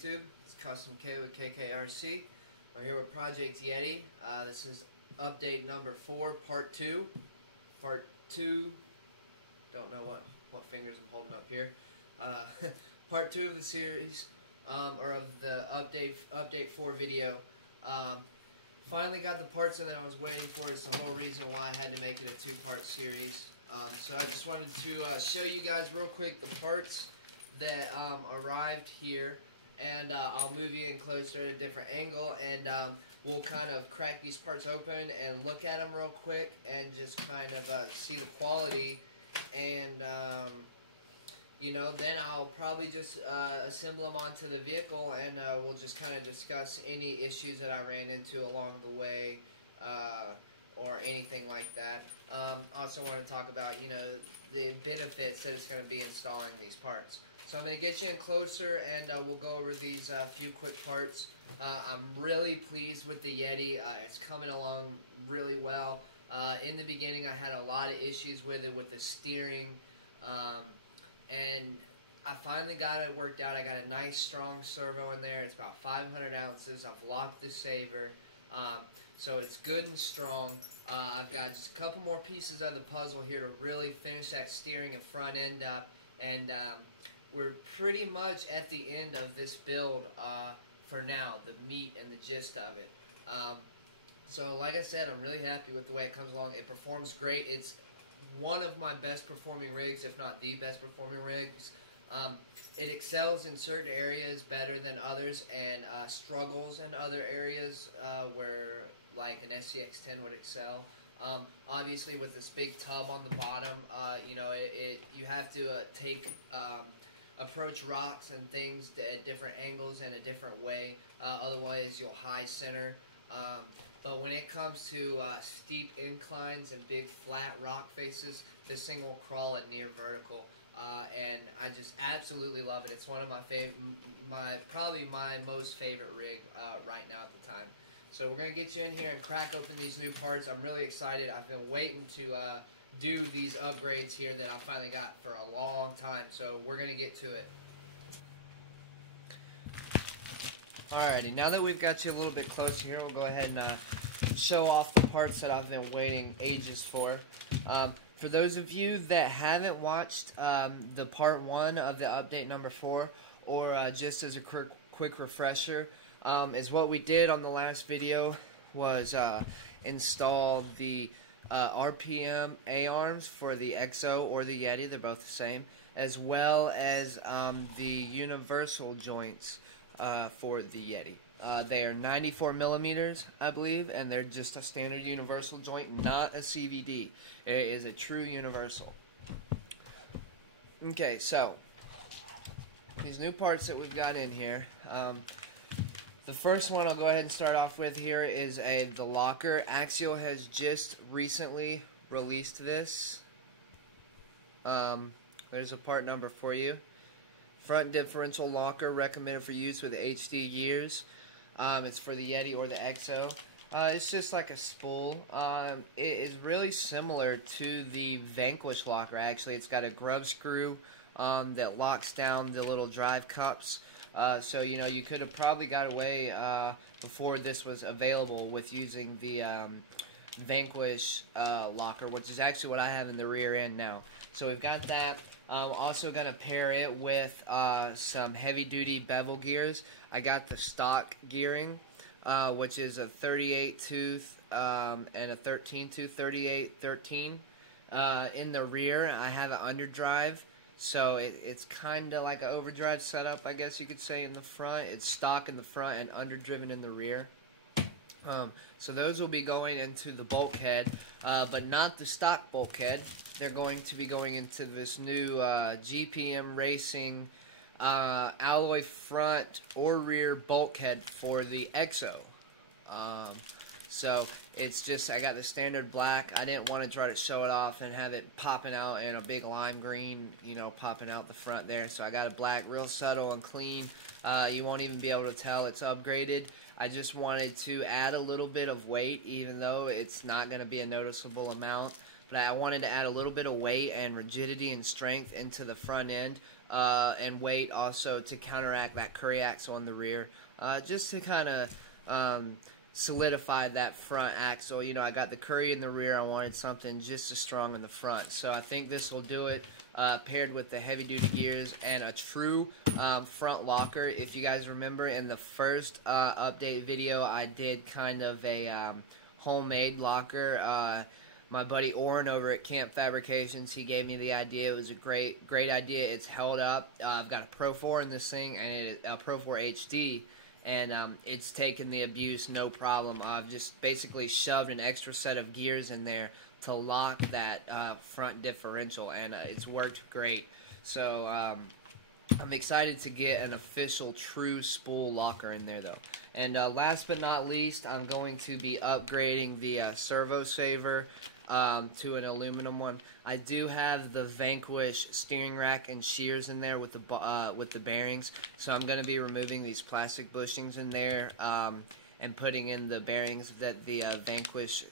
YouTube? It's Custom K with KKRC. I'm here with ProjectYeti. This is update number 4, part 2. Part 2, don't know what fingers I'm holding up here. Part 2 of the series, or of the update 4 video. Finally got the parts in that I was waiting for. It's the whole reason why I had to make it a 2-part series. So I just wanted to show you guys real quick the parts that arrived here, and I'll move you in closer at a different angle, and we'll kind of crack these parts open and look at them real quick and just kind of see the quality, and you know, then I'll probably just assemble them onto the vehicle, and we'll just kind of discuss any issues that I ran into along the way, or anything like that. Also want to talk about, you know, the benefits that it's going to be installing these parts. So I'm going to get you in closer, and we'll go over these few quick parts. I'm really pleased with the Yeti. It's coming along really well. In the beginning, I had a lot of issues with it, with the steering, and I finally got it worked out. I got a nice, strong servo in there. It's about 500 ounces. I've locked the saver, so it's good and strong. I've got just a couple more pieces of the puzzle here to really finish that steering and front end up, and we're pretty much at the end of this build for now, the meat and the gist of it. So like I said, I'm really happy with the way it comes along. It performs great. It's one of my best performing rigs, if not the best performing rigs. It excels in certain areas better than others, and struggles in other areas where like an SCX-10 would excel. Obviously with this big tub on the bottom, you know, you have to approach rocks and things at different angles and a different way, otherwise you'll high center. But when it comes to steep inclines and big flat rock faces, this thing will crawl at near vertical, and I just absolutely love it. It's one of my probably my most favorite rig right now at the time. So we're going to get you in here and crack open these new parts. I'm really excited. I've been waiting to do these upgrades here that I finally got for a long time. So we're going to get to it. Alrighty, now that we've got you a little bit closer here, we'll go ahead and show off the parts that I've been waiting ages for. For those of you that haven't watched the part 1 of the update number 4, or just as a quick refresher, is what we did on the last video was install the RPM A-arms for the XO or the Yeti. They're both the same, as well as the universal joints for the Yeti. They are 94 millimeters, I believe, and they're just a standard universal joint, not a CVD. It is a true universal. Okay, so these new parts that we've got in here. The first one I'll go ahead and start off with here is the locker. Axial has just recently released this. There's a part number for you. Front differential locker, recommended for use with HD gears. It's for the Yeti or the XO. It's just like a spool. It is really similar to the Vanquish locker, actually. It's got a grub screw that locks down the little drive cups. So, you know, you could have probably got away before this was available with using the Vanquish locker, which is actually what I have in the rear end now. So we've got that. Also going to pair it with some heavy-duty bevel gears. I got the stock gearing, which is a 38-tooth and a 13-tooth, 38-13. In the rear, I have an underdrive. So it's kind of like an overdrive setup, I guess you could say, in the front. It's stock in the front and underdriven in the rear. So those will be going into the Bulkhead, but not the stock Bulkhead. They're going to be going into this new GPM Racing alloy front or rear Bulkhead for the XO. So it's just, I got the standard black. I didn't want to try to show it off and have it popping out in a big lime green, you know, popping out the front there. So I got a black, real subtle and clean. You won't even be able to tell it's upgraded. I just wanted to add a little bit of weight, even though it's not going to be a noticeable amount. but I wanted to add a little bit of weight and rigidity and strength into the front end, and weight also to counteract that curry axle on the rear, just to kind of solidify that front axle. You know, I got the curry in the rear, I wanted something just as strong in the front, so I think this will do it. Paired with the heavy duty gears and a true front locker. If you guys remember in the first update video, I did kind of a homemade locker. My buddy Oren over at Camp Fabrications, he gave me the idea. It was a great idea. It's held up. I've got a Pro 4 in this thing, and a Pro 4 HD, and it's taken the abuse no problem. I've just basically shoved an extra set of gears in there to lock that front differential, and it's worked great. So I'm excited to get an official true spool locker in there though. And last but not least, I'm going to be upgrading the servo saver to an aluminum one. I do have the Vanquish steering rack and shears in there with the bearings, so I'm going to be removing these plastic bushings in there and putting in the bearings that the Vanquish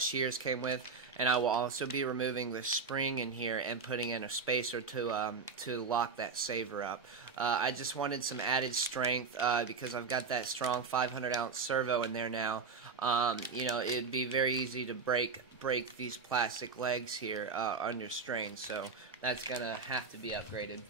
shears came with, and I will also be removing the spring in here and putting in a spacer to lock that saver up. I just wanted some added strength because I've got that strong 500-ounce servo in there now. You know, it'd be very easy to break these plastic legs here under strain, so that's gonna have to be upgraded.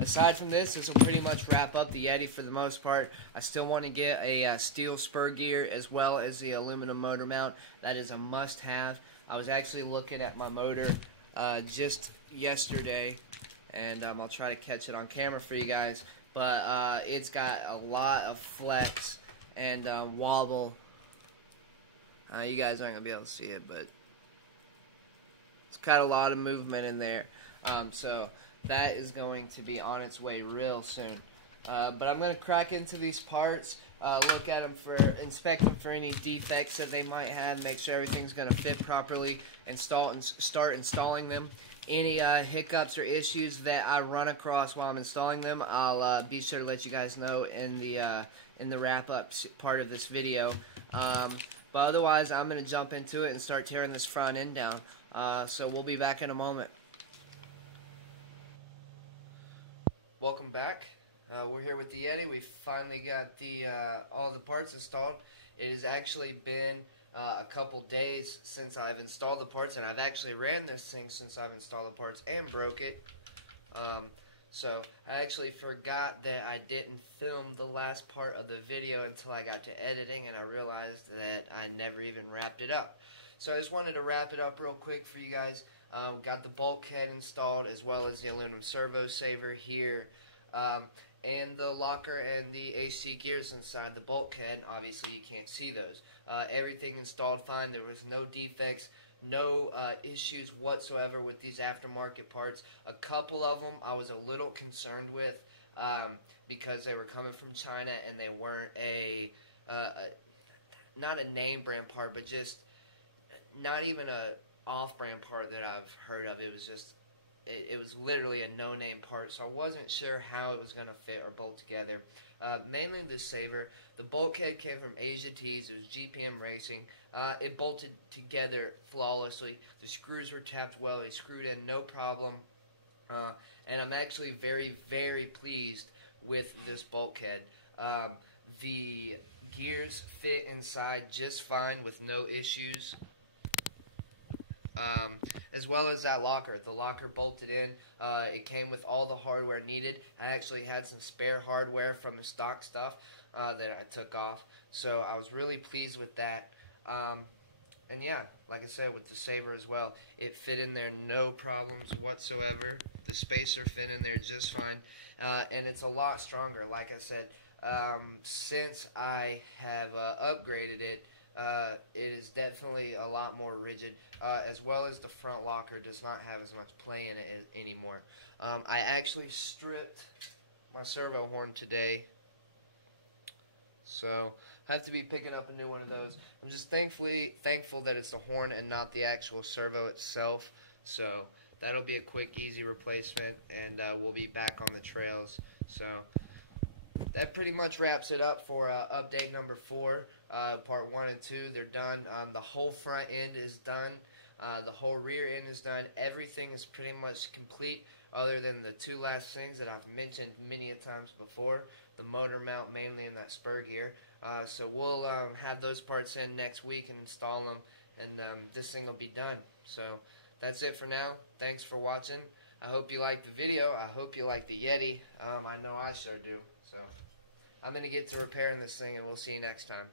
Aside from this will pretty much wrap up the Yeti for the most part. I still want to get a steel spur gear as well as the aluminum motor mount. That is a must-have. I was actually looking at my motor just yesterday, and I'll try to catch it on camera for you guys. But it's got a lot of flex and wobble. You guys aren't going to be able to see it, but it's got a lot of movement in there. So that is going to be on its way real soon. But I'm going to crack into these parts, look at them inspect them for any defects that they might have, make sure everything's going to fit properly, and start installing them. Any hiccups or issues that I run across while I'm installing them, I'll be sure to let you guys know in the wrap-up part of this video. But otherwise, I'm going to jump into it and start tearing this front end down. So we'll be back in a moment. Welcome back. We're here with the Yeti. We finally got all the parts installed. It has actually been a couple days since I've installed the parts, and I've actually ran this thing since I've installed the parts and broke it. So I actually forgot that I didn't film the last part of the video until I got to editing, and I realized that I never even wrapped it up. So I just wanted to wrap it up real quick for you guys. Got the bulkhead installed as well as the aluminum servo saver here, and the locker and the AC gears inside the bulkhead. Obviously you can't see those. Everything installed fine. There was no defects, no issues whatsoever with these aftermarket parts. A couple of them I was a little concerned with because they were coming from China and they weren't not a name brand part, but just not even a off-brand part that I've heard of. It was just, it was literally a no-name part, so I wasn't sure how it was going to fit or bolt together. Mainly the saver. The bulkhead came from Asia Tees. It was GPM Racing. It bolted together flawlessly. The screws were tapped well. They screwed in no problem. And I'm actually very, very pleased with this bulkhead. The gears fit inside just fine with no issues. As well as that locker. The locker bolted in. It came with all the hardware needed. I actually had some spare hardware from the stock stuff that I took off. So I was really pleased with that. And yeah, like I said, with the saver as well, it fit in there no problems whatsoever. The spacer fit in there just fine. And it's a lot stronger. Like I said, since I have upgraded it, it is definitely a lot more rigid, as well as the front locker does not have as much play in it anymore. I actually stripped my servo horn today, so I have to be picking up a new one of those. I'm just thankful that it's the horn and not the actual servo itself, so that'll be a quick, easy replacement, and we'll be back on the trails. So that pretty much wraps it up for update number 4. Part 1 and 2, they're done. The whole front end is done. The whole rear end is done. Everything is pretty much complete other than the two last things that I've mentioned many a times before. The motor mount mainly in that spur gear. So we'll have those parts in next week and install them, and this thing will be done. So that's it for now. Thanks for watching. I hope you liked the video. I hope you like the Yeti. I know I sure do. So I'm going to get to repairing this thing, and we'll see you next time.